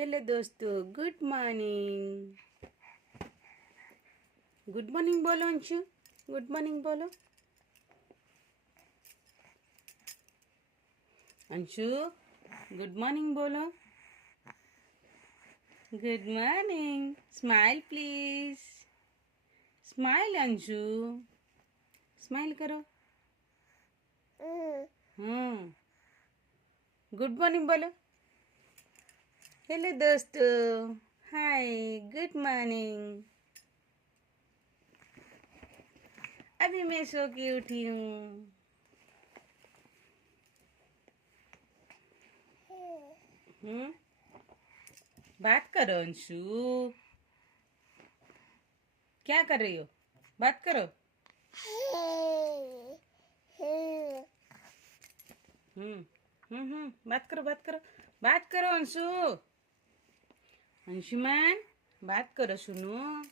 Hello दोस्तों, good morning. Good morning बोलो Anshu. Good morning बोलो अंशु। गुड मॉर्निंग बोलो। Good morning. Smile please. Smile Anshu. Smile करो। गुड मॉर्निंग बोलो। हेलो दोस्तों, हाय, गुड मॉर्निंग। अभी मैं सो के उठी हूँ। बात करो अंशु। क्या कर रही हो? बात करो। बात करो, बात करो, बात करो अंशु। अंशुमान, बात करो, सुनो।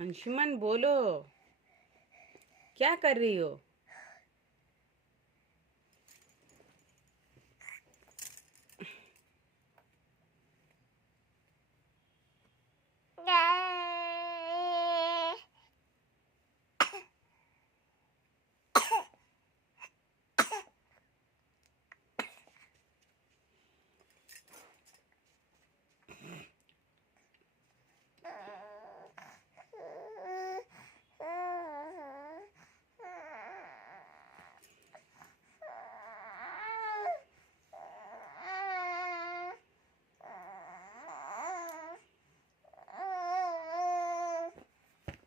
अंशुमान बोलो, क्या कर रही हो?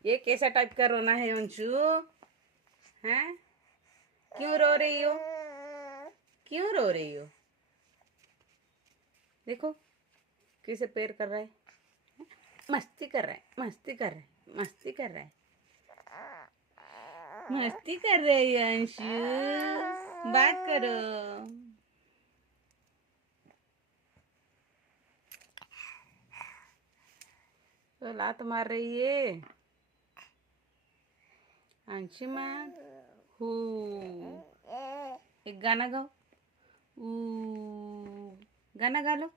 ये कैसा टाइप का रोना है अंशु? हैं? क्यों रो रही हो? क्यों रो रही हो? देखो कैसे पैर कर रहा है। मस्ती कर रहा है, मस्ती कर रहा है, मस्ती कर रहा है, मस्ती कर रही है अंशु। बात करो। तो लात मार रही है अंशुमान। हू, एक गाना गाओ। गाना गा लो।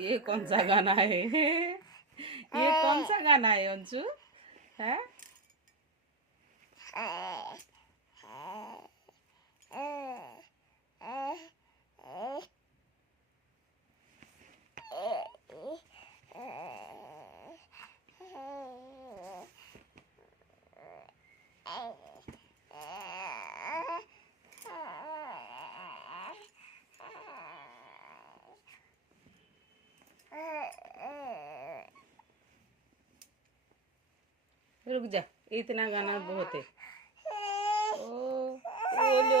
ये कौन सा गाना है? ये कौन सा गाना है अंशु? है? रुक जा, इतना गाना बहुत है। ओ लो।